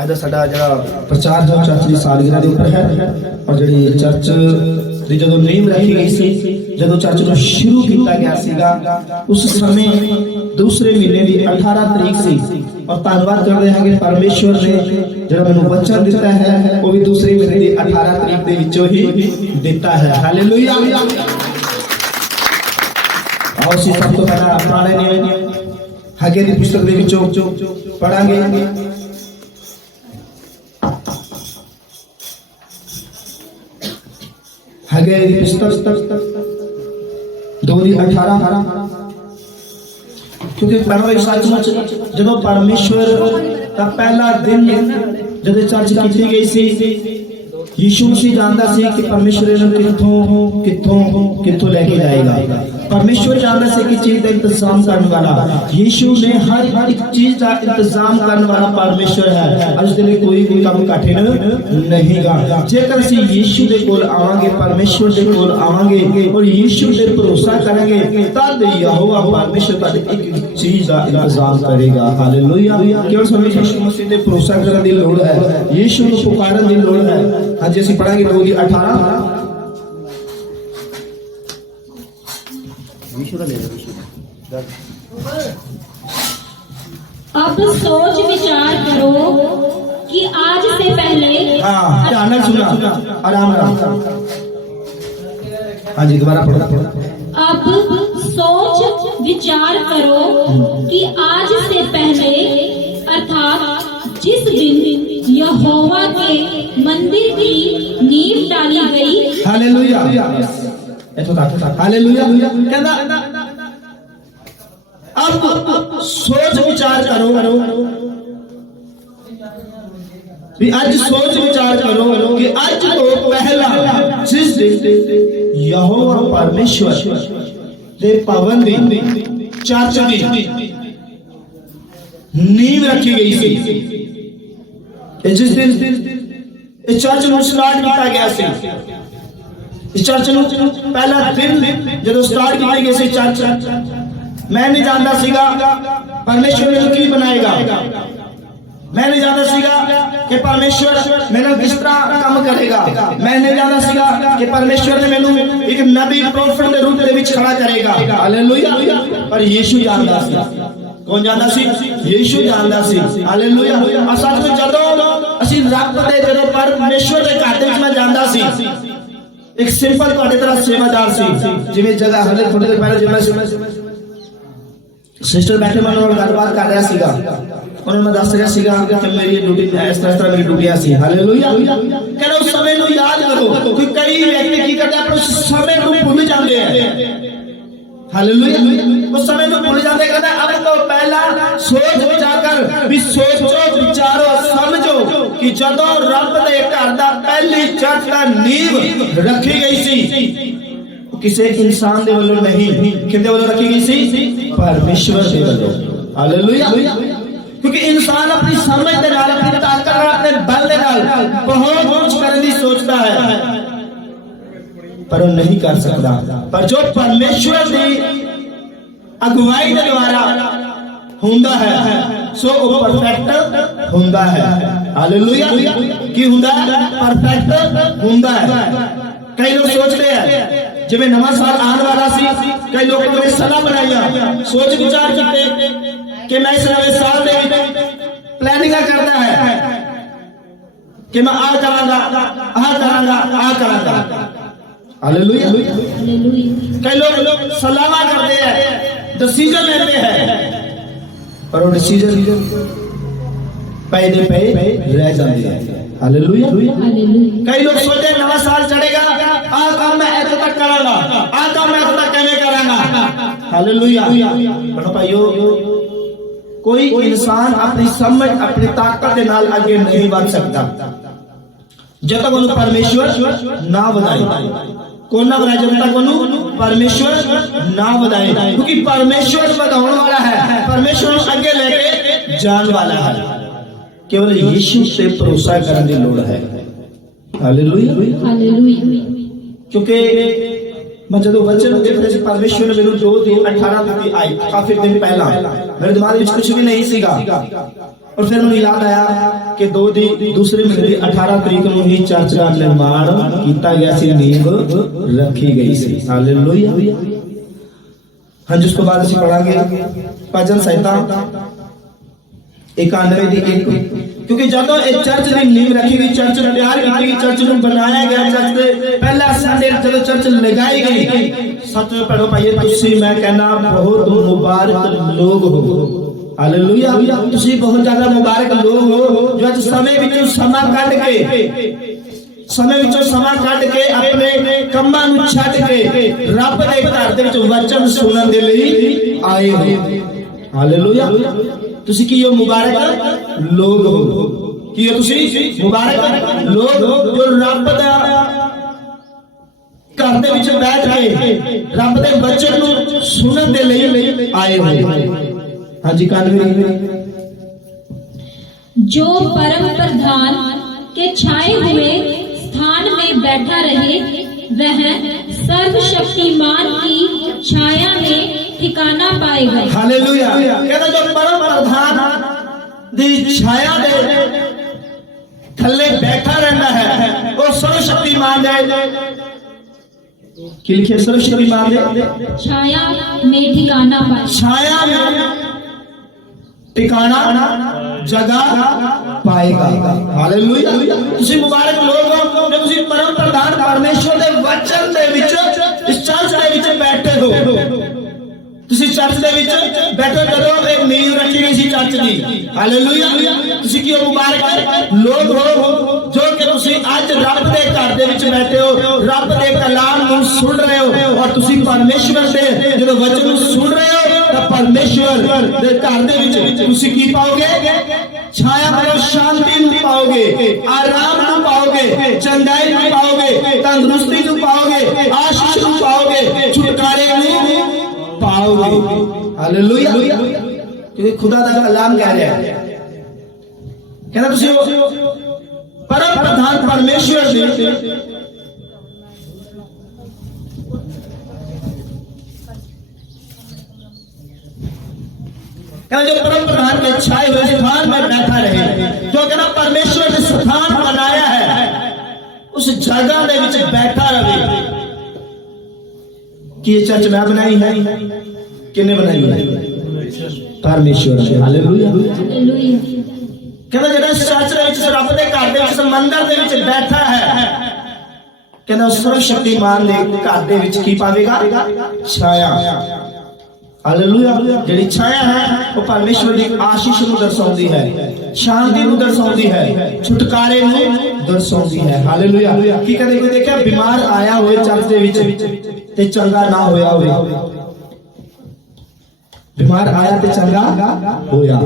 ਅੱਜ ਦਾ ਸਾਡਾ ਜਿਹੜਾ ਪ੍ਰਚਾਰ ਜੋ ਚਰਚ ਦੀ ਸਾਲਗਿਰਾ ਦੇ ਉੱਪਰ ਹੈ ਔਰ ਜਿਹੜੀ ਚਰਚ ਦੀ ਜਦੋਂ ਨੀਂਹ ਰੱਖੀ ਗਈ ਸੀ, ਜਦੋਂ ਚਰਚ ਨੂੰ ਸ਼ੁਰੂ ਕੀਤਾ ਗਿਆ ਸੀਗਾ, ਉਸ ਸਮੇਂ ਦੂਸਰੇ ਮਹੀਨੇ ਦੀ 18 ਤਰੀਕ ਸੀ। ਔਰ ਧੰਨਵਾਦ ਕਰਦੇ ਹਾਂ ਕਿ ਪਰਮੇਸ਼ਵਰ ਨੇ ਜਿਹੜਾ ਮੈਨੂੰ ਵਚਨ ਦਿੱਤਾ ਹੈ ਉਹ ਵੀ ਦੂਸਰੇ ਮਹੀਨੇ ਦੀ 18 ਤਰੀਕ ਦੇ ਵਿੱਚੋਂ ਹੀ ਦਿੱਤਾ ਹੈ। ਹਾਲੇਲੂਇਆ। ਆਓ ਅਸੀਂ ਸਭ ਤੋਂ ਪਹਿਲਾਂ ਪੁਰਾਣੇ ਨਿਯਮ ਹਗੇ ਦੀ ਪੁਸਤਕ ਦੇ ਵਿੱਚੋਂ ਪੜਾਂਗੇ। हगे की पुस्तक 2:18 क्योंकि सचमुच जो परमेश्वर का पहला दिन जब चर्च की गई सी, यीशु मसीह जानता सी कि परमेश्वर किथों लेके जाएगा। परमेश्वर जानता सी कि चीज का इंतजाम करने वाला यीशु ने हर एक चीज का इंतजाम करने वाला परमेश्वर है। उसके लिए कोई भी काम कठिन नहीं गा। जेकर असी यीशु दे कोल आवांगे, परमेश्वर दे कोल आवांगे और यीशु दे भरोसा करेंगे, तद यहोवा परमेश्वर तुहाडी एक चीज का इंतजाम करेगा। हालेलुया। केवल समय यीशु मसीह दे भरोसा करने की लोड़ है, यीशु को पुकारने की लोड़ है। आज असी पढ़ांगे 2:18। अब सोच विचार करो कि आज से पहले ध्यान सुना, आराम आराम। हाँ जी, दोबारा पढ़ो। अब सोच विचार करो कि आज से पहले अर्थात जिस दिन यहोवा के मंदिर की नींव डाली गई। हालेलुया। हालेलुया। कहना अब सोच विचार करो भी आज सोच विचार करो कि आज तो पहला जिस दिन यहोवा परमेश्वर दे भवन दी चर्च दी नींव रखी गई सी, जिस दिन चर्च में स्टार्ट किया गया सी। चर्च में पहला दिन जो स्टार्ट किया गया सी चर्च, मैं नहीं जानता सीगा परमेश्वर मेरे की बनाएगा। मैं नहीं जानता सीगा कि परमेश्वर मेरे किस तरह काम करेगा। मैं नहीं जानता सीगा कि परमेश्वर ने मेनू एक नबी प्रोफेट के रूप में खड़ा करेगा। हालेलुया। पर यीशु जानता सी। कौन जानता सी? यीशु जानता सी। हालेलुया। असल में जदों असी रब दे जदों परमेश्वर के घर विच मैं जानता सी, एक सिंपल तुहाडे तरह सेवादार सी। जिवें जगह हले थोड़ी देर पहले जिवें सिस्टर बैठे मैं गलबात कर रहा सीगा, उन्होंने मैं दस रहा सीगा कि मेरी ड्यूटी इस तरह मेरी ड्यूटियां सी। हालेलुया। कहना उस समय को याद करो कि कई व्यक्ति की करते अपने समय को भूल जाते हैं। हालेलुया। उस समय को भूल जाते कहना अब तो पहला सोच विचार कर भी सोचो विचारो समझो कि जदों रब दे घर दा पहली चर्च का नींव रखी गई सी, किसी इंसान दे वल्लों नहीं, किंदे वल्लों रखी गई सी? परमेश्वर दे वल्लों। हालेलुया। क्योंकि इंसान अपनी समझ दे नाल, अपनी ताकत नाल, अपने बल दे नाल बहुत कुछ करने की सोचता है पर वो नहीं कर सकता। पर जो परमेश्वर दी अगुवाई के द्वारा हुंदा है सो वो परफेक्ट हुंदा है। हालेलुया। की हुंदा है? परफेक्ट हुंदा है। कई लोग सोचते हैं जिवें नवा साल आने वाला सी, कई लोगों ने सलाह बनाई, सोच विचार करते कि मैं इस नवे साल में प्लानिंग करना है कि मैं आ करांगा। हालेलुया। कई लोग सलाह करते हैं, डिसीजन लेते हैं, पर वो डिसीजन पे रह जाते हैं। हालेलुया। कई लोग सोचते नवा साल चढ़ेगा, आ काम मैं ऐसे तक करांगा, आ काम मैं ऐसे तक कैसे करांगा। हालेलुया। बड़ा भाइयों, कोई इंसान अपनी समझ अपनी ताकत के नाल आगे नहीं बढ़ सकता जब तक उन्हें परमेश्वर ना बताए। कौन ना बताए? जब तक उन्हें परमेश्वर ना बताए, क्योंकि परमेश्वर बताने वाला है, परमेश्वर आगे लेके जाने वाला है। केवल यीशु से भरोसा करने की लोड़ है। हालेलुया। क्योंकि मैं जो वचन देखते परमेश्वर ने मेरे 2:18 आई काफी दिन पहला मेरे दिमाग में कुछ भी नहीं सीगा और फिर मुझे याद आया कि दूसरे महीने की 18 तरीक को ही चर्च का निर्माण किया गया सी, नींव रखी गई सी। हालेलुया। हाँ जी, उसको बाद असीं पढ़ांगे भजन संहिता 91 दी 1, क्योंकि जब ये चर्च की नींव रखी गई, चर्च तैयार की गई, चर्च को बनाया गया, चर्च के पहला संडे जब चर्च लगाई गई, सच में पढ़ो भाई, तुसी मैं कहना बहुत मुबारक लोग हो। हालेलुया। तुसी बहुत ज्यादा मुबारक लोग हो जो आज समय विचों समा कढ के अपने ਕੰਮਾਂ ਨੂੰ ਛੱਡ ਕੇ ਰੱਬ ਦੇ ਘਰ ਦੇ ਵਿੱਚ ਵਚਨ ਸੁਣਨ ਦੇ ਲਈ ਆਏ ਹੋ। ਹਾਲੇਲੂਇਆ। ਤੁਸੀਂ ਕੀ ਹੋ? ਮੁਬਾਰਕ ਲੋਗ ਹੋ। ਕੀ ਹੋ ਤੁਸੀਂ? ਮੁਬਾਰਕ ਲੋਗ ਹੋ ਜੋ ਰੱਬ ਦਾ ਘਰ ਦੇ ਵਿੱਚ ਬੈਠ ਕੇ ਰੱਬ ਦੇ ਵਚਨ ਨੂੰ ਸੁਣਨ ਦੇ ਲਈ ਆਏ ਹੋ। ਹਾਂਜੀ ਕਾਨਵੀਰ। जो परम प्रधान के छाए हुए स्थान में बैठा रहे, वह सर्वशक्तिमान की छाया में ठिकाना पाएगा। हालेलुया। कहता जो परम प्रधान दी छाया दे थल्ले बैठा रहना है वो सर्वशक्तिमान है। कि लिखे? सर्वशक्तिमान है छाया में ठिकाना पाए। छाया में ठिकाना जगह पाएगा। हालेलुया। ਤੁਸੀਂ ਮੁਬਾਰਕ ਲੋਕ ਹੋ ਜੋ ਤੁਸੀਂ ਪਰਮ ਪ੍ਰਧਾਨ ਪਰਮੇਸ਼ਵਰ ਦੇ ਵਚਨ ਦੇ ਵਿੱਚ ਇਸ ਚਰਚ ਦੇ ਵਿੱਚ ਬੈਠੇ ਹੋ। ਤੁਸੀਂ ਚਰਚ ਦੇ ਵਿੱਚ ਬੈਠੇ ਜਦੋਂ ਇੱਕ ਨੀਂਹ ਰੱਖੀ ਗਈ ਸੀ ਚਰਚ ਦੀ। ਹਾਲੇਲੂਇਆ। ਤੁਸੀਂ ਕੀ ਹੋ? ਮੁਬਾਰਕ ਲੋਕ ਹੋ ਜੋ ਕਿ ਤੁਸੀਂ ਅੱਜ ਰੱਬ ਦੇ ਘਰ ਦੇ ਵਿੱਚ ਬੈਠੇ ਹੋ, ਰੱਬ ਦੇ ਕਲਾਮ ਨੂੰ ਸੁਣ ਰਹੇ ਹੋ ਔਰ ਤੁਸੀਂ ਪਰਮੇਸ਼ਵਰ ਦੇ ਜਦੋਂ ਵਚਨ ਨੂੰ ਸੁਣ ਰਹੇ ਹੋ ਤਾਂ ਪਰਮੇਸ਼ਵਰ ਦੇ ਘਰ ਦੇ ਵਿੱਚ ਤੁਸੀਂ ਕੀ ਪਾਓਗੇ? छाया में शांति पाओगे, आराम पाओगे, चंगाई पाओगे, तंदुरुस्ती पाओगे, आशीष पाओगे, छुटकारे पाओगे। हालेलुया। क्योंकि खुदा दा कलाम कह रहा है, कहना तुसी परम प्रधान परमेश्वर दे जो परम प्रधान के छाए हुए स्थान में बैठा रहे, जो कहना परमेश्वर ने स्थान बनाया है उस जगह दे विच बैठा रहे। कि ये चर्च मैं बनाई है? किन्ने बनाई है? परमेश्वर ने। हालेलुया। कहना जेड़ा चर्च दे विच रब दे घर दे विच मंदिर दे विच बैठा है, कहना सर्वशक्तिमान दे घर दे विच की पावेगा? छाया। हालेलुया। जेड़ी छाया है वो परमेश्वर की आशीष को दर्शाती है, शांति को दर्शाती है, छुटकारे को दर्शाती है। हालेलुया। की कदे कोई देखा बीमार आया होए चर्च दे विच ते चंगा ना होया होवे? बीमार आया ते चंगा होया।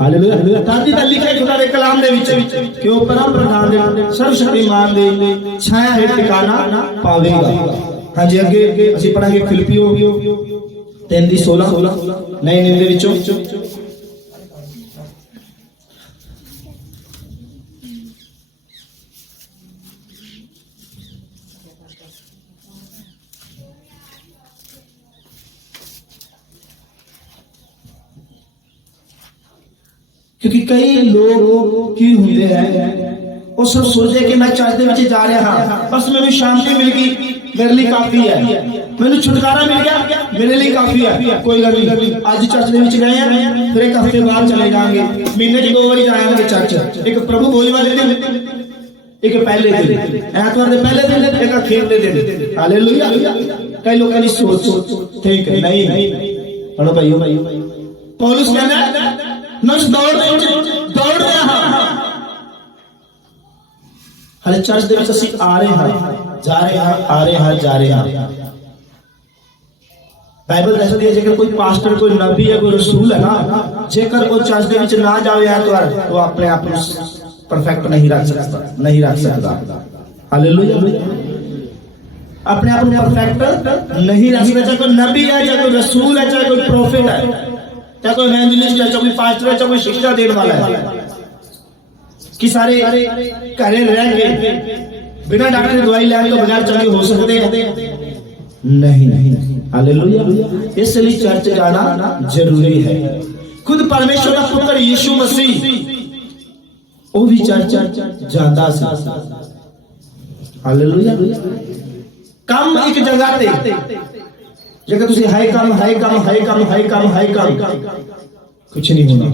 हालेलुया। ताकि ता लिखे खुदा दे कलाम दे विच कि वो परम प्रधान दे सर्वशक्तिमान दे छाया हेठ ठिकाना पावेगा। हां जी, अगे ਅਸੀਂ ਪੜਾਂਗੇ ਫਿਲਿਪੀਓ 3:16 नए नियम दे विचों क्योंकि कई लोग की होंगे हैं वो सब सोचे कि मैं चर्च दे विच जा रहा हां, बस मैनूं शांति मिल गई, मेरे लिए काफी है, मैनूं छुटकारा मिल गया, मेरे लिए काफी है। कोई गल नहीं, आज चर्च दे विच गए हैं, फिर एक हफ्ते बाद चले जाएंगे, महीने च 2 बार जाएंगे चर्च। एक प्रभु भोज वाले दिन, एक पहले दिन, ऐतवार दे पहले दिन, एक आखिर दे दिन। हालेलुया। कई लोगों की सोच ठीक है नहीं पढ़ो भाइयों। पौलुस कहना मैं दौड़ रहा हां, हले चर्च दे विच असीं आ रहे हां, जा रहे हां, आ रहे हां, जा रहे हां। बाइबल दसदी है जेकर कोई पास्टर, कोई नबी है, कोई रसूल है ना, जेकर वो चर्च दे विच ना जावे ऐतवार तो अपने आप को परफेक्ट नहीं रख सकता। हालेलुया। अपने आप को परफेक्ट नहीं रख सकता। चाहे कोई नबी है, चाहे कोई रसूल है, चाहे कोई प्रोफेट है, चाहे कोई इवेंजलिस्ट है, चाहे कोई पास्टर है, चाहे कोई शिक्षा देने वाला है, कि सारे घरे रह के बिना डॉक्टर की दवाई लेने के बगैर चंगे हो सकते हैं? नहीं। हालेलुया। इसलिए चर्च जाना जरूरी है। खुद परमेश्वर का पुत्र यीशु मसीह वो भी चर्च जांदा सी। हालेलुया। कम एक जगह ते जेकर तुसी हाय कम कुछ नहीं होना।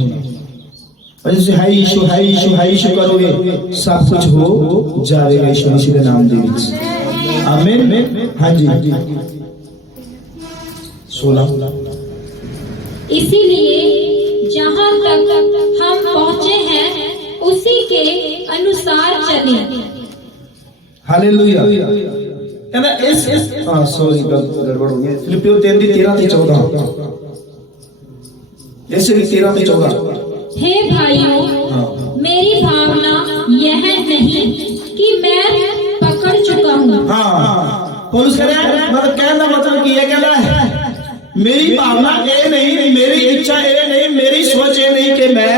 और जैसे हाय यीशु करोगे सब कुछ हो जाएगा यीशु मसीह के नाम दे विच। आमीन। हाँ जी 16। इसीलिए जहाँ तक हम पहुँचे हैं उसी के अनुसार चले। हालेलुया। कहना इस सॉरी गड़बड़ हो गया। फिलिपियों 3:13-14 जैसे कि 13-14। हे भाइयों, मेरी भावना यह नहीं कि मैं पकड़ चुका हूँ। हाँ पौलुस कह रहा है, मतलब कहना मतलब कि ये कह रहा है मेरी भावना ये नहीं, मेरी इच्छा ये नहीं, मेरी सोच ये नहीं कि मैं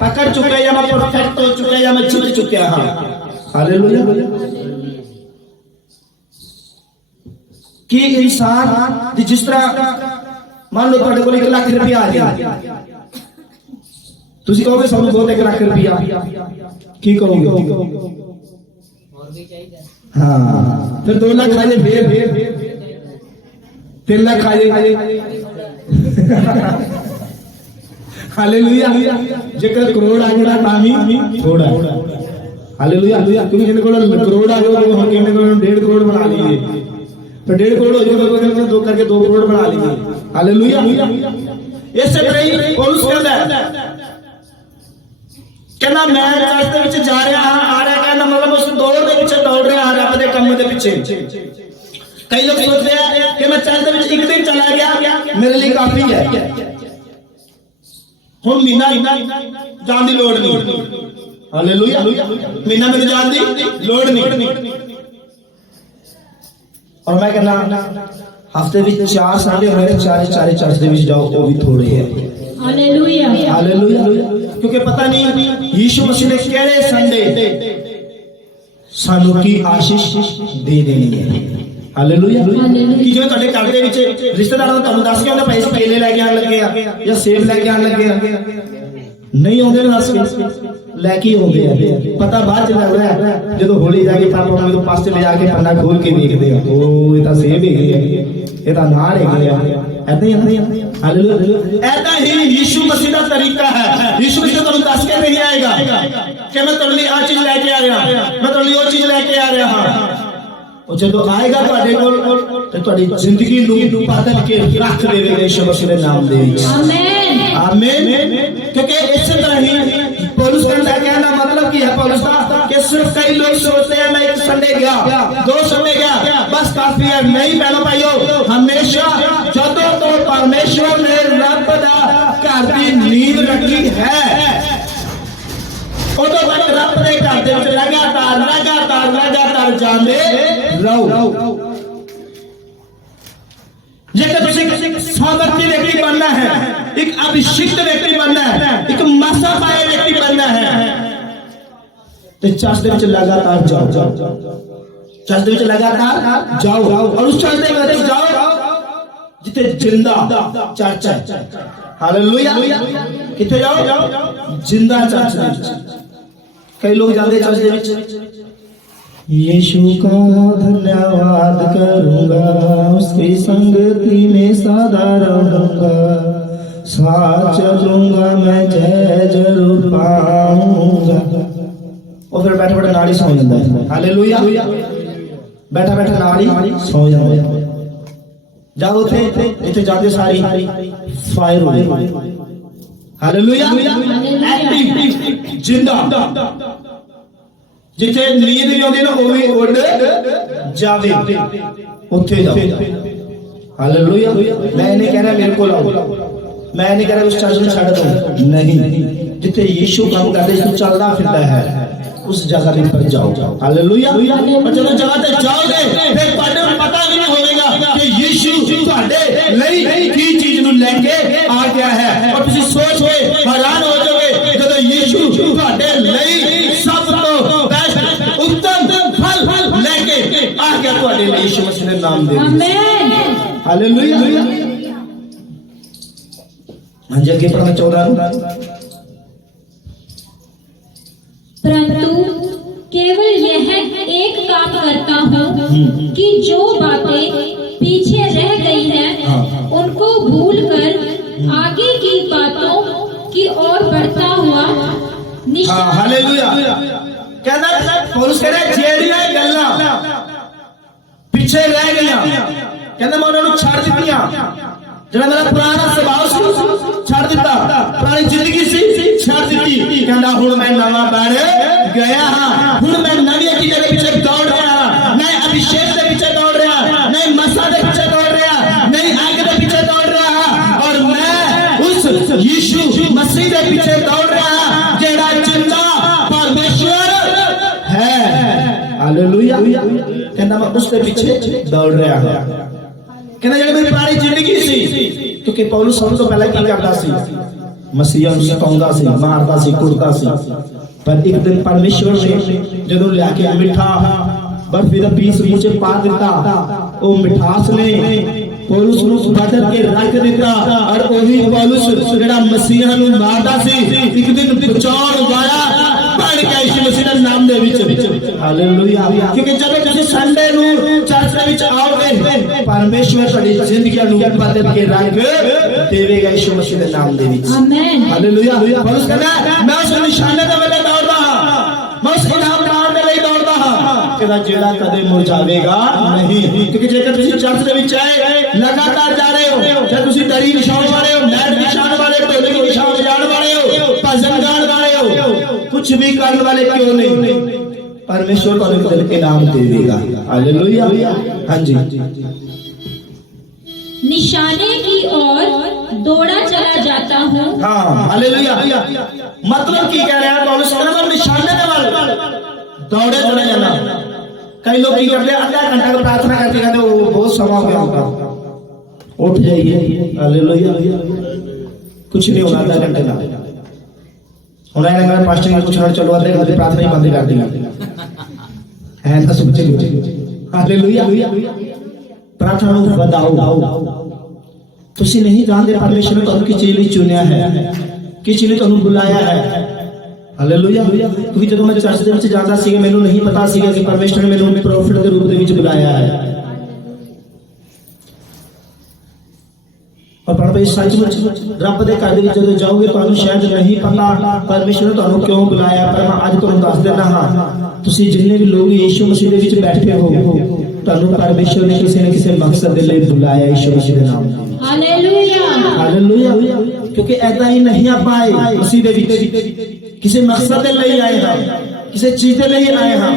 पकड़ चुका या मैं परफेक्ट हो चुका या मैं जीत चुका। हाँ हालेलुया। कि इंसान जिस तरह मान लो ਤੁਹਾਡੇ ਕੋਲ 1 ਲੱਖ ਰੁਪਇਆ ਆ ਗਿਆ, ਤੁਸੀਂ ਕਹੋਗੇ ਸਾਨੂੰ ਬਹੁਤ 1 ਲੱਖ ਰੁਪਇਆ, ਕੀ ਕਹੋਗੇ? हाँ फिर 2 लाख आ जाए, फिर 3 लाख आ जाए। हालेलुया। जेकर करोड़ आ गया तामी थोड़ा। हालेलुया। क्योंकि जिन को करोड़ आ गया वो हम कहने को 1.5 करोड़ बना लिए, तो 1.5 करोड़ हो जाएगा, 2 करके 2 करोड़ बना लिए। हालेलुया। इससे पहले पौलुस कहता है कहना मैं रास्ते ਵਿੱਚ ਜਾ ਰਿਹਾ ਹਾਂ, ਆ ਰਿਹਾ कहना मतलब उस दौड़ ਦੇ ਪਿੱਛੇ ਦੌੜ ਰਿਹਾ ਹਾਂ, ਰੱਬ ਦੇ ਕੰਮ ਦੇ ਪਿੱਛੇ। ਕਈ ਲੋਕ ਸੋਚਦੇ ਆ ਕਿ ਮੈਂ ਚੱਲ ਦੇ ਵਿੱਚ ਇੱਕ ਦਿਨ ਚਲਾ ਗਿਆ ਮੇਰੇ ਲਈ ਕਾਫੀ ਹੈ, ਹੁਣ ਮਹੀਨਾ ਜਾਣ ਦੀ ਲੋੜ ਨਹੀਂ। ਹਾਲੇਲੂਇਆ। ਮਹੀਨਾ ਮੈਨੂੰ ਜਾਣ ਦੀ ਲੋੜ ਨਹੀਂ। और मैं कहना हफ्ते ਵਿੱਚ 4 संडे होए, 4 चर्च ਦੇ ਵਿੱਚ ਜਾਓ, ਉਹ ਵੀ ਥੋੜੇ ਹੈ। हालेलुया। हालेलुया। क्योंकि पता नहीं यीशु मसीह ने केड़े संडे सानू की आशीष दे देनी है। हालेलुया। कि जो ਤੁਹਾਡੇ ਘਰ ਦੇ ਵਿੱਚ ਰਿਸ਼ਤੇਦਾਰਾਂ ਨੂੰ ਤੁਹਾਨੂੰ ਦੱਸ ਕੇ ਉਹਨੇ ਪੈਸੇ ਕੇਲੇ ਲੈ ਕੇ ਆਣ ਲੱਗੇ ਆ ਜਾਂ ਸੇਬ ਲੈ ਕੇ ਆਣ ਲੱਗੇ ਆ, ਨਹੀਂ ਆਉਂਦੇ ਨਾ ਦੱਸ ਕੇ ਲੈ ਕੇ ਆਉਂਦੇ ਆ। ਪਤਾ ਬਾਅਦ ਚ ਲੱਗਦਾ ਹੈ ਜਦੋਂ ਹੋਲੀ ਜਾ ਕੇ ਪਾਪਾ ਮੰਮੀ ਤੋਂ ਪਾਸੇ ਲਿਆ ਕੇ ਪੰਡਾ ਖੋਲ ਕੇ ਵੇਖਦੇ ਆ, ਉਹ ਇਹ ਤਾਂ ਸੇਬ ਹੈਗੇ ਆ, ਇਹ ਤਾਂ ਨਾਰ ਹੈਗੇ ਆ। ऐसा ही ऐसा ही यीशु मसीह का तरीका है। यीशु मसीह तुम दस के नहीं आएगा कि मैं तुम लिए आ चीज लेके आ रहा, मैं तुम लिए वो चीज लेके आ रहा हाँ। जो आएगा ਤੁਹਾਡੇ ਕੋਲ ਤੇ ਤੁਹਾਡੀ ਜ਼ਿੰਦਗੀ ਨੂੰ ਬਦਲ ਕੇ ਰੱਖ ਦੇਵੇਗਾ ਯੀਸ਼ु मसीह ਦੇ ਨਾਮ ਦੇ ਵਿੱਚ। आमीन आमीन। क्योंकि इस तरह ही पौलुस का कहना मतलब कि है पौलुस का कि सिर्फ कई लोग सोचते हैं मैं 1 संडे गया, 2 संडे गया बस काफी है। नहीं बहनों भाइयों, हमेशा ਜਦੋਂ ਤੋਂ परमेश्वर ने रब दा घर दी नींद रखी है उदों तक रब दे घर दे विच लगातार जांदे रहो। जेकर तुसीं सामर्थी व्यक्ति बनना है, एक अभिषिक्त व्यक्ति बनना है, एक मसा पाए व्यक्ति बनना है, तो चर्च दे विच लगातार जाओ, चर्च दे विच लगातार जाओ और उस चर्च दे विच जाओ जिथे जिंदा चर्च है। हालेलुया। किथे जाओ? जिंदा चर्च दे विच। कई लोग जाते चर्च दे विच यीशु का धन्यवाद करूंगा, उसकी संगति में सदा रहूंगा, साथ चलूंगा मैं जय जरूर पाऊंगा। और फिर बैठे बैठे नाड़ी सौ जाता है। हालेलुया। बैठा बैठा नाड़ी सौ जाता है। जाओ थे इतने जाते सारी फायर हो गई। हालेलुया। एक्टिव जिंदा जिथे नींद नहीं आती ना वो भी उड़ जावे, उठे जाओ। हालेलुया। मैं नहीं कह रहा मेरे को लाओ, मैं नहीं कह रहा उस चर्च में छड़ दो, नहीं। जिथे यीशु काम करते जिथे चलता फिरता है उस जगह पर जाओ। हालेलुया। और जब जगह पे जाओगे फिर ਤੁਹਾਡੇ ਨੂੰ ਪਤਾ ਵੀ ਨਹੀਂ ਹੋਵੇਗਾ ਕਿ ਯੀਸ਼ु ਤੁਹਾਡੇ ਲਈ ਕੀ ਚੀਜ਼ ਨੂੰ ਲੈ ਕੇ ਆ ਗਿਆ ਹੈ, और ਤੁਸੀਂ ਸੋਚ ਕੇ हैरान हो जाओगे ਜਦੋਂ ਯੀਸ਼ु ਤੁਹਾਡੇ ਲਈ ਸਭ ਤੋਂ ਬੈਸਟ ਉੱਤਮ ਫਲ ਲੈ ਕੇ ਆ ਗਿਆ ਤੁਹਾਡੇ ਲਈ ਯੀਸ਼ु ਮਸੀਹ ਦੇ ਨਾਮ ਦੇ ਵਿੱਚ। ਆਮੀਨ। ਹਾਲੇਲੂਇਆ। हाँ जी, अगे पढ़ना 14। परंतु केवल यह एक काम करता हूँ कि जो बातें पीछे रह गई हैं उनको भूलकर आगे की बातों की ओर बढ़ता हुआ हालेलुया। कहना पौलुस कह रहा जेड़ियां गल्लां पिछे रह गईयां, कहंदा मैं उन्हां नूं छड्ड दित्तियां। जेड़ा मेरा पुराना सुभाव सी छड्ड दित्ता, पुरानी जिंदगी सी छड्ड दित्ती। कहंदा हुण मैं नवां बण गया हां, हुण मैं नवीं चीज़ां दे पिछे दौड़ रहा हां, नए अभिषेक दे पिछे दौड़ रहा, नए मसा दे पिछे दौड़ रहा, नई आग दे पिछे दौड़ रहा, और मैं उस यीशु मसीह दे पिछे दौड़ रहा जेड़ा जिंदा परमेश्वर है। हालेलुया। कहना मैं उसके पीछे दौड़ रहा हूं। कहना जेड़ी मेरी पुरानी जिंदगी सी, क्योंकि पौलुस सब तो पहले की करता सी, मसीहा ਨੂੰ ਸਤਾਉਂਦਾ ਸੀ, ਮਾਰਦਾ ਸੀ, ਕੁੱਟਦਾ ਸੀ। ਪਰ ਇੱਕ ਦਿਨ ਪਰਮੇਸ਼ਵਰ ਨੇ ਜਦੋਂ ਲਿਆ ਕੇ ਮਿੱਠਾ ਬਰਫੀ ਦਾ ਪੀਸ ਮੂੰਹ 'ਚ ਪਾ ਦਿੱਤਾ, ਉਹ ਮਿਠਾਸ ਨੇ ਪੌਲੁਸ ਨੂੰ ਬਦਲ ਕੇ ਰੱਖ ਦਿੱਤਾ। ਔਰ ਉਹੀ ਪੌਲੁਸ ਜਿਹੜਾ ਮਸੀਹਾ ਨੂੰ ਮਾਰਦਾ ਸੀ, ਇੱਕ ਦਿਨ ਬਚਾਉਣ ਵਾਲਾ ਬਣ ਗਿਆ ਯਿਸੂ ਮਸੀਹ ਦੇ ਨਾਮ ਦੇ ਵਿੱਚ। ਹਾਲੇਲੂਇਆ। ਕਿਉਂਕਿ ਜਦੋਂ ਤੁਸੀਂ ਸੰਡੇ ਨੂੰ ਚਰਚ ਦੇ ਵਿੱਚ ਆਓਗੇ, ਪਰਮੇਸ਼ਵਰ ਤੁਹਾਡੀ ਜ਼ਿੰਦਗੀ ਨੂੰ ਬਦਲ ਕੇ ਰੱਖ ਦੇਵੇਗਾ ਯਿਸੂ ਮਸੀਹ ਦੇ ਨਾਮ ਦੇ ਵਿੱਚ। ਆਮੇਨ। ਹਾਲੇਲੂਇਆ। ਪੌਲੁਸ ਕਹਿੰਦਾ ਮੈਂ ਉਸ ਨਿਸ਼ਾਨੇ ਦੇ ਵੱਲ ਦੌੜਦਾ ਹਾਂ, ਮੈਂ ਉਸ ਇਨਾਮ ਪਾਉਣ ਦੇ ਲਈ ਦੌੜਦਾ ਹਾਂ, ਕਹਿੰਦਾ ਜਿਹੜਾ ਕਦੇ ਮੁਰਝਾਵੇਗਾ ਨਹੀਂ। ਕਿਉਂਕਿ ਜੇਕਰ ਤੁਸੀਂ ਚਰਚ ਦੇ ਵਿੱਚ ਆਏ, ਲਗਾਤਾਰ ਜਾ ਰਹੇ ਹੋ, ਜੇ ਤੁਸੀਂ ਤਰੀ ਨਿਸ਼ਾਨ ਵਾਲੇ ਹੋ, ਮੈਟ ਨਿਸ਼ਾਨ ਵਾਲੇ ਹੋ, ਢੋਲਕੀ ਨਿਸ਼ਾਨ ਵਜਾਉਣ ਵਾਲੇ ਹੋ, ਭਜਨ ਗਾਉਣ ਵਾਲੇ ਹੋ, कुछ भी करने वाले क्यों नहीं, परमेश्वर को दिल के नाम देगा। हालेलुया। हाँ जी। निशाने की ओर दौड़ा चला जाता हूँ। हाँ हालेलुया। मतलब की कह रहे हैं पौलुस, कहना निशाने के वाले दौड़े चले जाना। कई लोग की करते हैं, आधा घंटा का प्रार्थना करते कहते वो बहुत समय हो गया होगा, उठ जाइए। हालेलुया। कुछ नहीं होगा आधा घंटे का। उन्होंने कहा पास्टर ने कुछ और चलो आधे घंटे प्रार्थना ही बंद कर दी है तो सोचे हालेलुया। प्रार्थना ਨੂੰ ਵਧਾਓ। ਤੁਸੀਂ ਨਹੀਂ ਜਾਣਦੇ ਪਰਮੇਸ਼ਰ ਨੇ ਤੁਹਾਨੂੰ ਕਿਸ ਚੀਜ਼ ਲਈ ਚੁਣਿਆ ਹੈ, ਕਿਸ ਚੀਜ਼ ਲਈ ਤੁਹਾਨੂੰ ਬੁਲਾਇਆ ਹੈ। ਹਾਲੇਲੂਇਆ। ਕਿਉਂਕਿ ਜਦੋਂ ਮੈਂ ਚਰਚ ਦੇ ਵਿੱਚ ਜਾਂਦਾ ਸੀਗਾ, ਮੈਨੂੰ ਨਹੀਂ ਪਤਾ ਸੀਗਾ ਕਿ ਪਰਮੇਸ਼ਰ ਨੇ ਮੈਨੂੰ ਪ੍ਰੋਫਿਟ ਦੇ ਰੂਪ ਦੇ ਵਿੱਚ ਬੁਲਾਇਆ ਹੈ। और पर सचमुच रब दे घर दे जदों जाओगे तुहानू शायद नहीं पता परमेश्वर ने तुहानू क्यों बुलाया। पर मैं अज तुहानू दस देना हां, तुसी जिन्ने भी लोग यीशु मसीह दे विच बैठे हो, तुहानू परमेश्वर ने किसी न किसी मकसद दे लई बुलाया यीशु मसीह दे नाम। हालेलुया। हालेलुया। क्योंकि ऐसा ही नहीं आप आए मसीह दे विच, किसी मकसद दे लई आए हां, किसी चीज दे लई आए हां।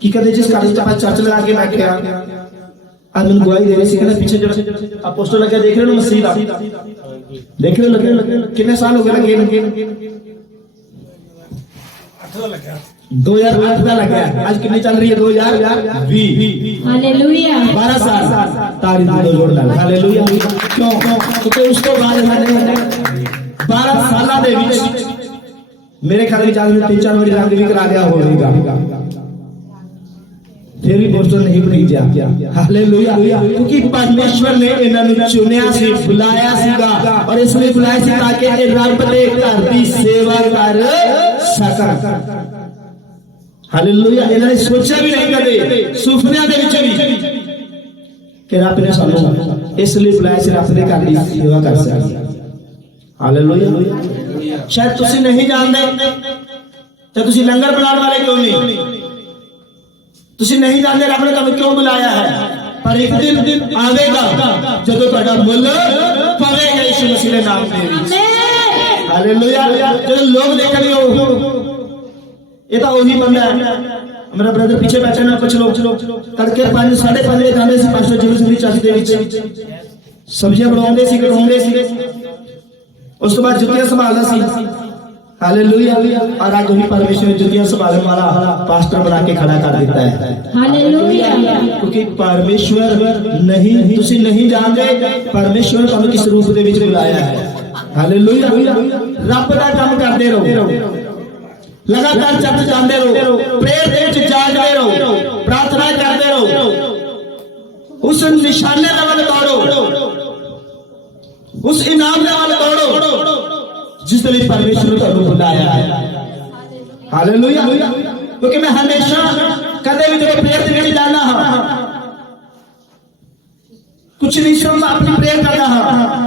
कि कदे जिस घर च चर्च लगा के बैठे आज मैं गवाही दे रही सी, कहना पीछे जो अपोस्टल लगे देख रहे हो मसीह दा, देख रहे लगे कितने साल हो गए लगे 2008 का लगा, आज कितनी चल रही है 2020। हालेलुया। 12 साल तारीख दो जोड़ डाल। हालेलुया। क्यों? क्योंकि उसको बाद मैंने 12 साल दे विच मेरे ख्याल में 3-4 बार रंग भी करा दिया होगा, फिर भी पोस्टर नहीं भरीजा। हालेलुया। क्योंकि परमेश्वर ने इन्हां नूं चुनिया सी, बुलाया सीगा, और इसलिए बुलाया सी ताकि ये रब दे घर दी सेवा कर सकन। हालेलुया। इन्हां ने सोचा भी नहीं कदे सुपनियां दे विच भी कि रब ने सानू इसलिए बुलाया सी रब दे घर दी सेवा कर सकन। हालेलुया। शायद तुसी नहीं जानते ते तुसी लंगर बनाने वाले क्यों नहीं, तुसी नहीं जानते रब ने तुहानू क्यों बुलाया है। पर एक दिन आवेगा जदों तुहाडा मुल पवेगा यीशु मसीह दे नाम दे विच। हालेलुया। जदों लोग देखणगे ये तो वही बंदा है, मेरा ब्रदर पीछे बैठे ना, कुछ लोग तड़के 5 साढ़े 5 बजे जाते सी पास्टर जीवन सिंह चर्च दे विच, सब्जियां बनाउंदे सी, कटाउंदे सी, उस तो बाद जुतियां संभालदा सी। हालेलुया। और आज वही परमेश्वर ने जुतियां संभालने वाला पास्टर बना के खड़ा कर देता है। हालेलुया। क्योंकि परमेश्वर नहीं, तुसी नहीं जानते परमेश्वर ने तुहानू किस रूप दे विच बुलाया है। हालेलुया। रब दा काम करदे रहो, लगातार चर्च जांदे रहो, प्रेयर दे विच जागदे रहो, प्रार्थना करदे रहो, उस निशाने दा वल दौड़ो। उस इनाम दे वाल दौड़ो जिस लिए परमेश्वर ने तुहानू बुलाया है। हालेलुया। क्योंकि मैं हमेशा कदे भी जो प्रेयर दे विच जाना हां, कुछ नहीं समझ अपनी प्रेयर करना हां,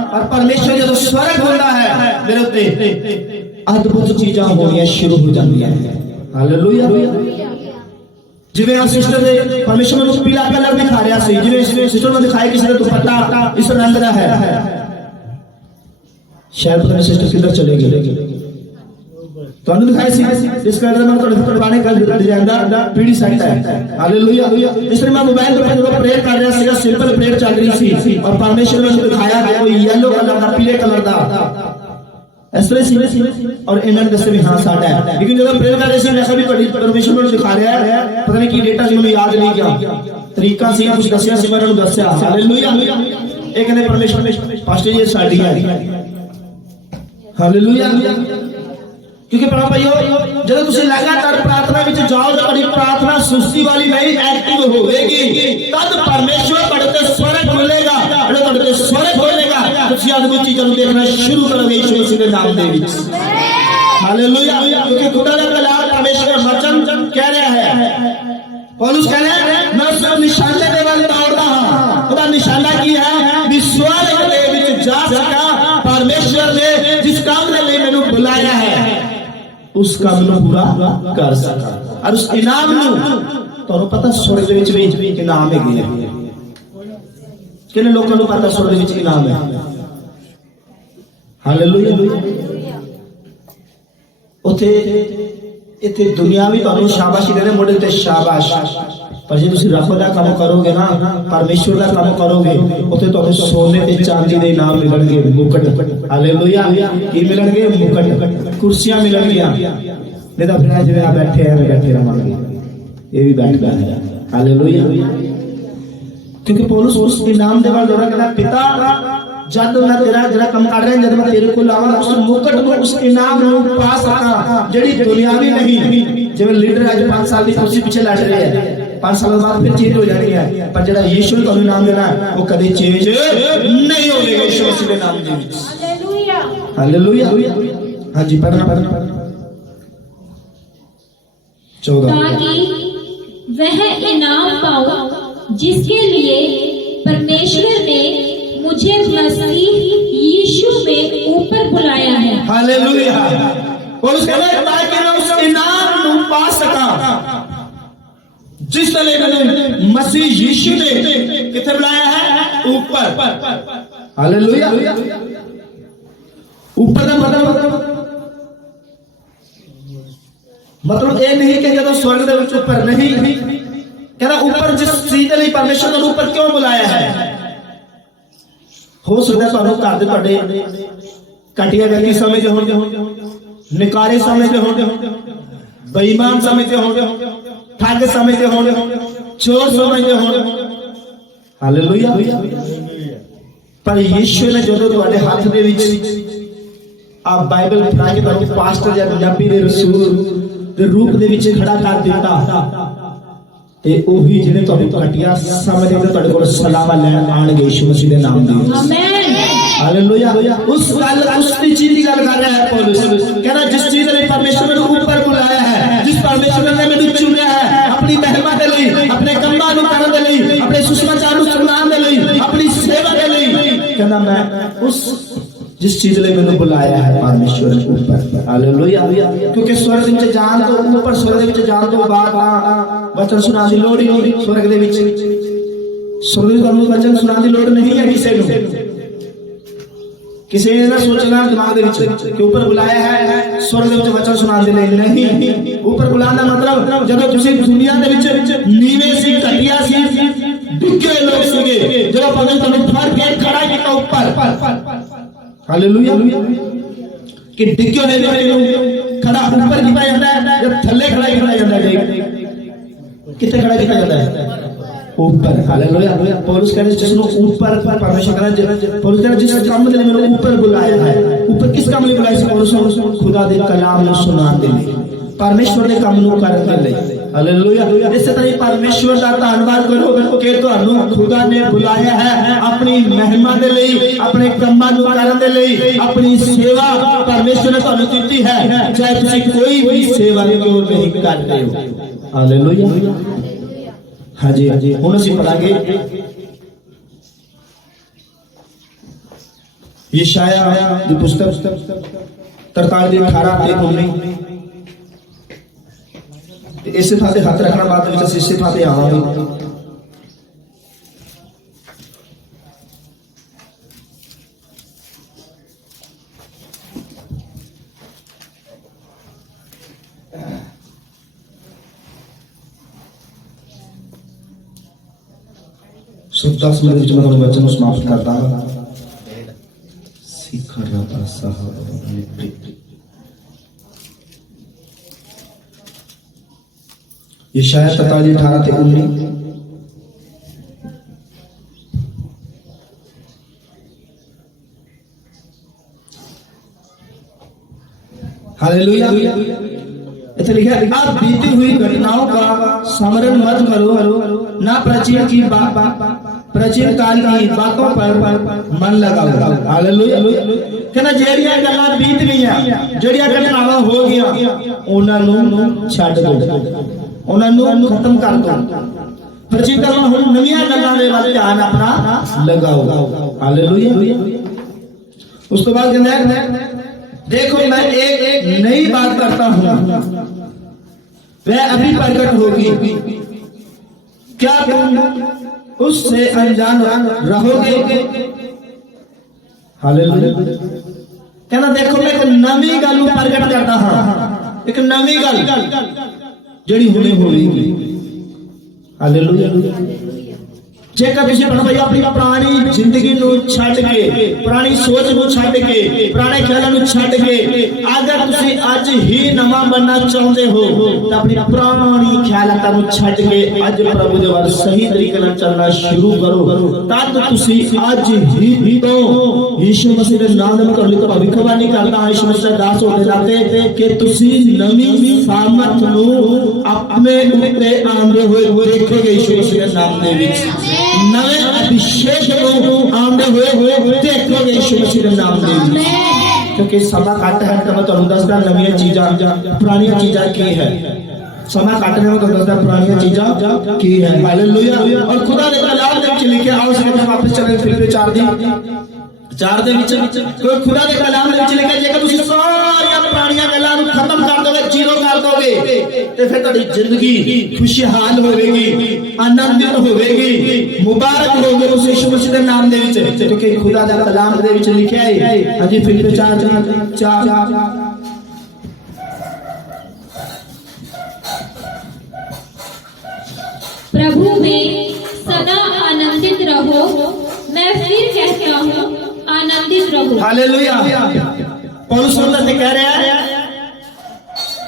और परमेश्वर जो स्वर्ग होता है मेरे उत्ते अद्भुत चीजां होनियां शुरू हो जांदियां हैं। हालेलुया। जिवें आ सिस्टर ने परमेश्वर ਨੂੰ ਪੀਲਾ ਕਲਰ ਦਿਖਾ ਰਿਹਾ ਸੀ, ਜਿਵੇਂ ਸਿਸਟਰ ਨੂੰ ਦਿਖਾਇਆ ਕਿਸੇ ਨੇ ਦੁਪੱਟਾ ਇਸ ਰੰਗ ਦਾ ਹੈ, शायद पता नहीं सिस्टर किधर चले गए, तो अनु दिखाई सी इस कलर में थोड़े करवाने का डिजाइन दा पीड़ी सेट है। हालेलुया। इस तरह मैं मोबाइल पे जब प्रेयर कर रहा सीगा, सिंपल प्रेयर चल रही सी और परमेश्वर ने दिखाया कि कोई येलो कलर दा पीले कलर दा इस तरह सी, और इन्होंने दसे भी हां साडा है, लेकिन जब प्रेयर कर रहे सी मैं भी बड़ी परमेश्वर ने दिखा रहा है, पता नहीं की डेटा जी मुझे याद नहीं गया, तरीका सी कुछ दसिया सी मैंने दसया। हालेलुया। एक ने परमेश्वर ने पास्टर जी साडी है। हालेलुया। क्योंकि प्यारे भाइयों जब तुम लगातार प्रार्थना विच जाओगे, बड़ी प्रार्थना सुस्ती वाली नहीं एक्टिव होगी, तब परमेश्वर बढ़ते स्वर्ग मिलेगा, बढ़ते स्वर्ग मिलेगा, तुम अद्भुत चीजों देखना शुरू करोगे यीशु मसीह के नाम दे विच। हालेलुया। क्योंकि खुदा का कलाम परमेश्वर का वचन कह रहा है, पौलुस कह रहा है मैं सब निशाने दे वाले दौड़दा हां, खुदा निशाना की है कि स्वर्ग दे विच जा सका। परमेश्वर ने जिस काम के लिए मैंने बुलाया है उस काम को पूरा कर सका, और उस इनाम तो पता स्वर्ग विच भी इनाम है किने लोगों को पता स्वर्ग विच इनाम है। हालेलुया। उथे इथे दुनिया भी तुहानू शाबाशी देने मोड़े ते शाबाश, पर जे तुसी रब दा काम करोगे ना, परमेश्वर दा काम करोगे, उथे तुहानू सोने ते चांदी दे इनाम मिलणगे, मुकुट। हालेलुया। की मिलणगे? मुकुट, कुर्सियां मिलणगियां, नहीं तो फिर जिवें बैठे हैं बैठे रहांगे, ये भी बैठदा है। हालेलुया। क्योंकि पौलुस उस इनाम दे वाल दौरा कहता पिता जद मैं तेरा जरा कम कर रहा, जब मैं तेरे को लावा उस मुकुट को, उस इनाम को पा सका जेड़ी दुनियावी नहीं। जिवें लीडर आज 5 साल की कुर्सी पीछे लड़ रहे हैं, 5 साल बाद फिर चेंज हो जानी है, पर जेड़ा यीशु का नाम देना वो कभी चेंज नहीं होगा यीशु मसीह के नाम दे विच। हालेलुया। हां जी, पढ़ना 14 ताकि वह इनाम पाऊं जिसके लिए परमेश्वर ने मुझे मसीह यीशु में ऊपर बुलाया है। हालेलुया। पौलुस कहता है ताकि मैं उस इनाम को पा सका जिस लिए मैंने मसीह यीशु ने किथे बुलाया है, ऊपर। हालेलुया। ऊपर का मतलब ये नहीं कि जब स्वर्ग दे विच ऊपर नहीं, कहता ऊपर जिस चीज के लिए परमेश्वर ने ऊपर क्यों बुलाया है। हो सकता है घर दे तुहाडे कटिया व्यक्ति समझदे होणगे, निकारे समझदे होणगे, बेईमान समझदे होणगे, ठग समझदे होणगे, चोर समझदे होणगे। हालेलुया। पर यीशु ने जो तुहाडे हाथ दे विच आप बाइबल पढ़ा के तुहानू पास्टर या नबी दे रसूल दे रूप दे विच खड़ा कर दिता, ते ओही जिहड़े तुहानू कटिया समझदे ते तुहाडे कोल सलाम लैण आणगे यीशु मसीह दे नाम दे विच। आमीन। हालेलुया। उस चीज की गल कर रहा है पौलुस, कहना जिस चीज ने परमेश्वर ने ऊपर बुलाया है, जिस परमेश्वर ने मैंने चुनिया है अपनी महिमा के लिए, अपने कम्मां नू करन दे लिए, अपने सुसमाचार नू सुनाउण दे लिए, अपनी सेवा के लिए, कहना मैं उस जिस चीज लिए मैंने बुलाया है परमेश्वर ने ऊपर। हालेलुया। क्योंकि स्वर्ग विच जाण तो ऊपर, स्वर्ग विच जाण तो बाद वचन सुनाउण दी लोड़ ही नहीं। स्वर्ग दे विच स्वर्ग विच तुहानू वचन सुनाउण दी लोड़ नहीं है किसी नू। किसी ने ना सोचना दिमाग दे विच कि ऊपर बुलाया है स्वर्ग दे विच वचन सुनाउण दे लई नहीं। ऊपर बुलाने का मतलब जब तुसीं दुनिया दे विच नीवे सी, घटिया सी, डिगे लोग सीगे, जब परमेश्वर तुहानू फड़ के खड़ा कीता ऊपर। हालेलुया। कि डिगे ने खड़ा ऊपर किया जाता है, जब थल्ले खड़ा किया जाता है, कितने खड़ा किया जाता है, ऊपर। हालेलुया। पौलुस कहते हैं जिसको ऊपर परमेश्वर कहता, पौलुस कहता जिस काम के लिए मैंने ऊपर बुलाया है, ऊपर किस काम के लिए बुलाया है, पौलुस खुदा दे कलाम को सुनाने के लिए, परमेश्वर ने काम को करने के लिए। हालेलुया। इस तरह परमेश्वर का धन्यवाद करो कि तुहानू खुदा ने बुलाया है अपनी महिमा दे लई, अपने कम्मां नू करन दे लई, अपनी सेवा परमेश्वर ने तुहानू दित्ती है, चाहे तुसीं कोई भी सेवा क्यों नहीं करते हो। हालेलुया। हाँ जी, हुण असीं पढ़ांगे यशायाह की पुस्तक 43:18-19। इसे थां ते हथ रखना, बाद विच असीं इसे थां ते आवांगे। सो 10 मिनट विच मैं वचन समाप्त करता हूं। यशायाह 43:18-19। हालेलुया। इसे लिखा है, आप बीती हुई घटनाओं का स्मरण मत करो, ना प्राचीन काल की बातों पर मन लगाओ। हालेलुया। कहना जेड़ियां गल्लां बीत गईयां, जेड़ियां घटनावां हो गईयां, उन्हां नूं छड्ड दो, उन्हां नूं खत्म कर दो। प्राचीन काल में हुण नवीं गल्लां दे वल ध्यान अपना लगाओ। हालेलुया। उस तो बाद कहंदा है, देखो मैं एक नई बात करता हूं, वह अभी प्रकट होगी, क्या तुम उससे अनजान रहोगे। हालेलुया। कहना देखो मैं एक नवी गल प्रकट करता हाँ, एक नवी गल जिहड़ी हुणे होवेगी। हालेलुया। जेकर तुसीं भाई अपनी पुरानी जिंदगी नूं छड्ड के, पुरानी सोच नूं छड्ड के, पुराने ख्यालों नूं छड्ड के अगर तुसीं अज ही नवां बनना चाहुंदे हो तां अपनी पुरानी ख्यालां नूं छड्ड के अज प्रभु दे वल सही तरीके नाल चलना शुरू करो। तद तुसीं अज ही तो यीशु मसीह दे नाम दे तुहाडी भविष्यवाणी करदा यीशु मसीह दास होने नाते कि तुसीं नवीं सामर्थ नूं अपने उत्ते आंदे होए देखोगे यीशु मसीह दे नाम दे विच। नवे अभिषेक को आंदे हुए देखोगे यीशु मसीह के नाम में। क्योंकि समा घट है तो मैं तुहानू दसदा नवीं चीज़ां पुरानी चीज़ां की है। समा घट है तो दसदा पुरानी चीज़ां की है। हालेलुया। और खुदा ने कलाम दे विच लिखिया, आओ सब वापस चले फिलिप्पी 4 दे विच कोई खुदा दे कलाम दे विच लिखिया, जेकर तुसीं सारियां पुरानियां गल्लां नूं खत्म कर दोगे, जीरो कर दोगे, ते फिर तुहाडी जिंदगी खुशहाल होवेगी, आनंदित होवेगी, मुबारक होगे उस यीशु मसीह दे नाम दे विच। क्योंकि खुदा दा कलाम दे विच लिखिया है। हां जी, फिलिप्पी 4 प्रभु में सदा आनंदित रहो, मैं फिर कहता हूँ आनंदित रहो। हालेलुया। पौलुस ने कह रहा है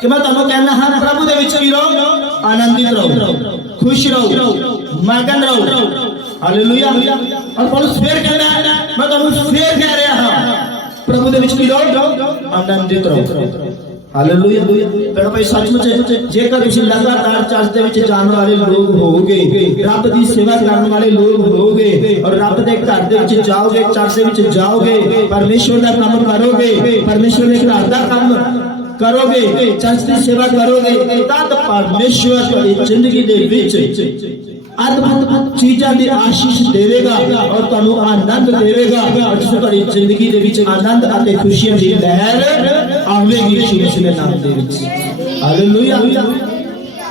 कि मैं तुहानू कहना हां प्रभु दे विच की रहो, आनंदित रहो, खुश रहो, मगन रहो। हालेलुया। और पौलुस फिर कह रहा है, मैं तुहानू फिर कह रहा हां प्रभु दे विच की रहो, आनंदित रहो। हालेलुया। पर भाई सचमुच जेकर तुसीं लगातार चर्च दे विच जाण वाले लोग होगे, रब दी सेवा करन वाले लोग होगे और रब दे घर दे विच जाओगे, चर्च दे विच जाओगे, परमेश्वर दा काम करोगे, परमेश्वर दे घर दा काम करोगे, चर्च की सेवा करोगे, तद परमेश्वर तुहाडी जिंदगी दे विच अद्भुत चीज़ां दी आशीष देवेगा और तुहानू आनंद देवेगा। और जिस तुहाडी जिंदगी दे विच आनंद अते खुशियां दी लहर आवेगी यीशु मसीह दे नाम दे विच। हालेलुया।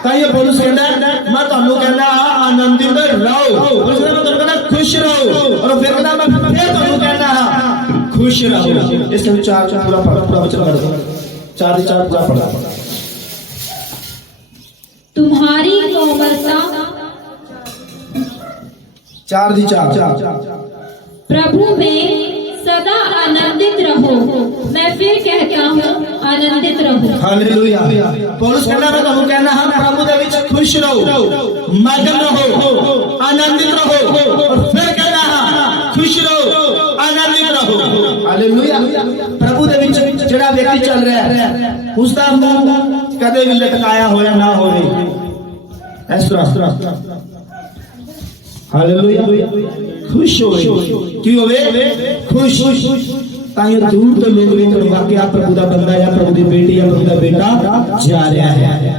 ताई पौलुस कहंदा मैं तुहानू कहंदा आनंदित रहो, पौलुस कहंदा मैं तुहानू कहंदा खुश रहो, और फिर कहंदा मैं फिर तुहानू कहंदा खुश रहो। इस विचार को पूरा वचन पढ़ दो। 4 पूरा पढ़ा। तुम्हारी कोमलता 4 प्रभु में सदा आनंदित रहो, मैं फिर कहता हूँ आनंदित रहो। हालेलुया। पौलुस कहना मैं तुहानू कहना हां प्रभु दे विच खुश रहो, मगन रहो, आनंदित रहो, और फिर कहना हां खुश रहो, आनंदित रहो। हालेलुया। प्रभु दे विच जेड़ा व्यक्ति चल रहा है उसदा मुंह कदे भी लटकाया होया ना होवे, इस तरह हालेलुया खुश होवे की होवे खुश ताइयो दूर तो लोग वेखण वाकई प्रभु दा बंदा या प्रभु दी बेटी या प्रभु दा बेटा जा रहा है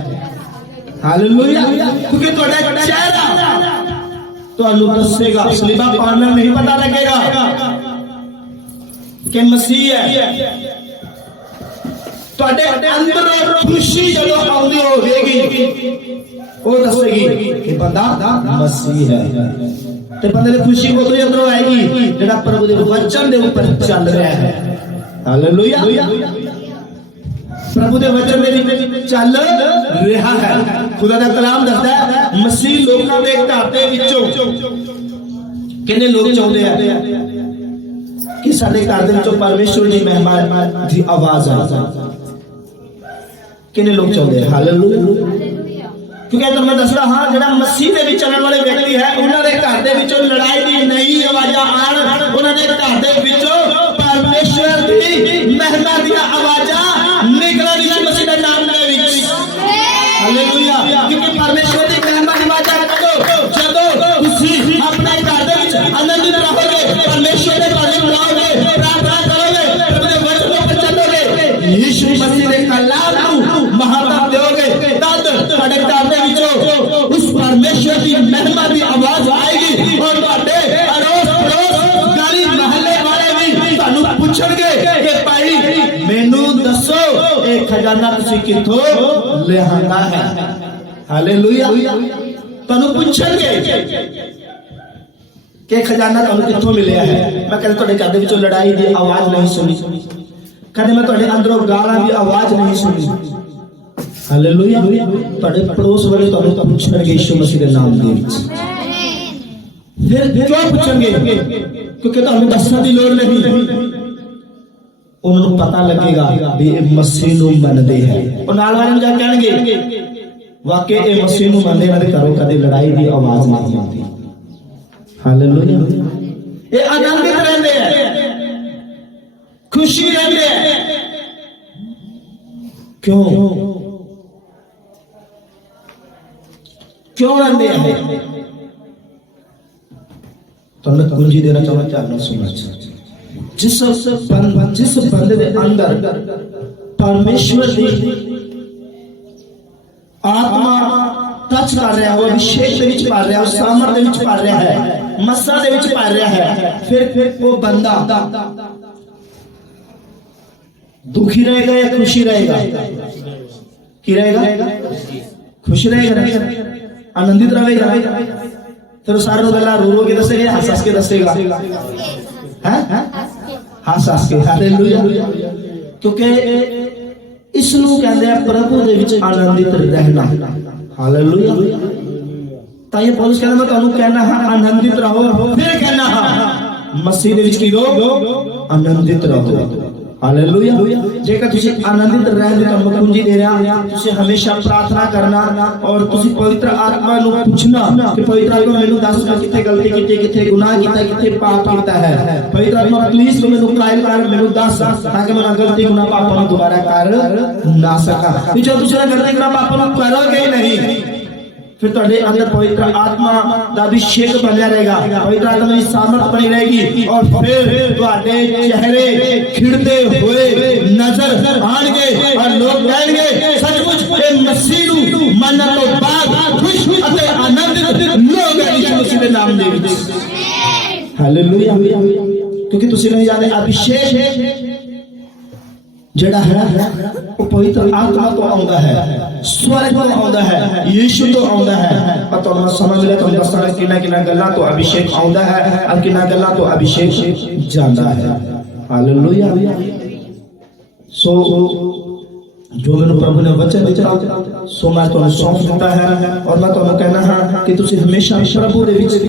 हालेलुया क्योंकि ਤੁਹਾਡਾ ਚਿਹਰਾ ਤੁਹਾਨੂੰ ਦੱਸੇਗਾ ਸਲੀਬਾ ਪਾਉਣ ਨਾਲ नहीं पता लगेगा कि मसीह है ਤੁਹਾਡੇ ਅੰਦਰ ਖੁਸ਼ੀ ਜਦੋਂ ਆਉਂਦੀ ਹੋਵੇਗੀ ਉਹ ਦੱਸੇਗੀ ਕਿ ਬੰਦਾ ਮਸੀਹ ਹੈ ਤੇ ਬੰਦੇ ਦੀ ਖੁਸ਼ੀ ਉਦੋਂ ਹੀ ਅੰਦਰੋਂ ਆਏਗੀ ਜਿਹੜਾ ਪ੍ਰਭੂ ਦੇ ਵਚਨ ਦੇ ਉੱਪਰ ਚੱਲ ਰਿਹਾ ਹੈ ਹਾਲੇਲੂਇਆ ਪ੍ਰਭੂ ਦੇ ਵਚਨ ਦੇ ਵਿੱਚ ਚੱਲ ਰਿਹਾ ਹੈ ਖੁਦਾ ਦਾ ਕਲਾਮ ਦੱਸਦਾ ਹੈ ਮਸੀਹ ਲੋਕਾਂ ਦੇ ਘਰ ਦੇ ਵਿੱਚੋਂ ਕਿੰਨੇ ਲੋਕ ਚਾਹੁੰਦੇ ਆ ਕਿ ਸਾਡੇ ਘਰ ਦੇ ਵਿੱਚੋਂ ਪਰਮੇਸ਼ਵਰ ਦੀ ਮਹਿਮਾ ਦੀ ਆਵਾਜ਼ ਆਵੇ ਕਿੰਨੇ ਲੋਕ ਚਾਹੁੰਦੇ ਆ ਹਾਲੇਲੂਇਆ क्योंकि तो मैं दसदा हाँ जो मसीह के चलने वाले व्यक्ति है उन्होंने घर के विचों लड़ाई की नई आवाज़ा आन उन्होंने घर के विचों परमेश्वर की महिमा दी आवाज़ा निकलन यीशु मसीह के नाम के विच हालेलुया क्योंकि परमेश्वर की महिमा की आवाज़ा जदों तुसीं अपने घर के विच आनंदित रहोगे परमेश्वर के भजन गाओगे प्रार्थना करोगे प्रभु के वचन पर चलोगे यीशु मसीह के कलाम को महत्व दोगे तद ਤੁਹਾਡੇ ਘਰ ਦੇ ਵਿੱਚੋਂ ਉਸ ਪਰਮੇਸ਼ਰ ਦੀ ਮਹਿਮਾ ਦੀ ਆਵਾਜ਼ ਆਏਗੀ ਔਰ ਤੁਹਾਡੇ ਅੜੋਸ ਪੜੋਸ ਗਲੀ ਮਹੱਲੇ ਵਾਲੇ ਵੀ ਤੁਹਾਨੂੰ ਪੁੱਛਣਗੇ ਕਿ ਭਾਈ ਮੈਨੂੰ ਦੱਸੋ ਇਹ ਖਜ਼ਾਨਾ ਤੁਸੀਂ ਕਿੱਥੋਂ ਲਿਆਂਦਾ ਹੈ ਹਾਲੇਲੂਇਆ ਤੁਹਾਨੂੰ ਪੁੱਛਣਗੇ ਕਿ ਖਜ਼ਾਨਾ ਤੁਹਾਨੂੰ ਕਿੱਥੋਂ ਮਿਲਿਆ ਹੈ ਮੈਂ ਕਦੇ ਤੁਹਾਡੇ ਘਰ ਦੇ ਵਿੱਚੋਂ ਲੜਾਈ ਦੀ ਆਵਾਜ਼ ਨਹੀਂ ਸੁਣੀ ਕਦੇ ਮੈਂ ਤੁਹਾਡੇ ਅੰਦਰੋਂ ਗਾਲਾਂ ਦੀ ਆਵਾਜ਼ ਨਹੀਂ ਸੁਣੀ हालेलुया ਤੁਹਾਡੇ ਪੜੋਸ ਵਾਲੇ ਤੁਹਾਨੂੰ ਪੁੱਛਣਗੇ ਯਿਸੂ ਮਸੀਹ ਦੇ ਨਾਮ ਦੇ ਵਿੱਚ ਫਿਰ ਕਿਉਂ ਪੁੱਛਣਗੇ ਕਿਉਂਕਿ ਤੁਹਾਨੂੰ ਦੱਸਣ ਦੀ ਲੋੜ ਨਹੀਂ ਉਹਨਾਂ ਨੂੰ ਪਤਾ ਲੱਗੇਗਾ ਵੀ ਇਹ ਮਸੀਹ ਨੂੰ ਮੰਨਦੇ ਹੈ ਉਹ ਨਾਲ ਵਾਲਿਆਂ ਨੂੰ ਜਾ ਕਹਿਣਗੇ ਵਾਕਈ ਇਹ ਮਸੀਹ ਨੂੰ ਮੰਨਦੇ ਇਹਨਾਂ ਦੇ ਘਰੋਂ ਕਦੇ ਲੜਾਈ ਦੀ ਆਵਾਜ਼ ਨਹੀਂ ਆਉਂਦੀ ਹਾਲੇਲੁਇਆ ਇਹ ਆਨੰਦਿਤ ਰਹਿੰਦੇ ਹੈ ਖੁਸ਼ੀ ਰਹਿੰਦੇ ਹੈ ਕਿਉਂ क्यों रहते हैं तो मैं कुंजी देना चाहूंगा चार सुनना जिस बंदे के अंदर परमेश्वर की आत्मा टच कर रहा है वो अभिषेक दे विच पा रहा है सामर्थ दे विच पा रहा है मस्सा दे विच पा रहा है फिर वो बंदा दुखी रहेगा या खुशी रहेगा की रहेगा खुश रहेगा आनंदित रहेगा फिर सारे गल्ला रो के दसेगा हंस हंस के दसेगा हैं हंस हंस के हालेलुया क्योंकि इस नु कहंदे आ प्रभु दे विच आनंदित रहना हालेलुया ताई पौलुस कहंदा मैं तुहानू कहना हां आनंदित रहो फिर कहना हां मसीह दे विच की रहो आनंदित रहो हालेलुया जेकर तुसी आनंदित रहंदे तो मैं कुंजी दे रहा तुसी हमेशा प्रार्थना करना और तुसी पवित्र आत्मा नु पूछना कि पवित्र आत्मा मेनू दस मैं किथे गलती कीती किथे गुनाह कीता किथे पाप कीता है पवित्र आत्मा प्लीज तू मेनू कायल कर मेनू दस ताकि मैं गलती गुनाह पाप नु दोबारा कर ना सका जो तुसी गलती गुनाह पाप नु करोगे नहीं फिर तुहाडे अंदर पवित्र आत्मा दा अभिषेक बनिया रहेगा पवित्र आत्मा की सामर्थ बनी रहेगी और फिर तुहाडे चेहरे खिड़ते हुए नजर आएंगे और लोग कहेंगे सचमुच ये मसीह नु मनन तो बाद खुश अते आनंदित लोग हैं यीशु मसीह के नाम दे विच हालेलुया क्योंकि तुसी नहीं जाने अभिषेक जड़ा है वो पवित्र आत्मा तो आंदा है स्वर्ग तो आंदा है यीशु तो आंदा है और तो समय मिले तो दसना किना गल्ला तो अभिषेक आंदा है और किना गल्ला तो अभिषेक जांदा है हालेलुया सो जो मैंने प्रभु ने वचन दिता सो मैं तुहानू सौंप दिता है और मैं तुहानू कहना हां कि तुसी हमेशा प्रभु दे विच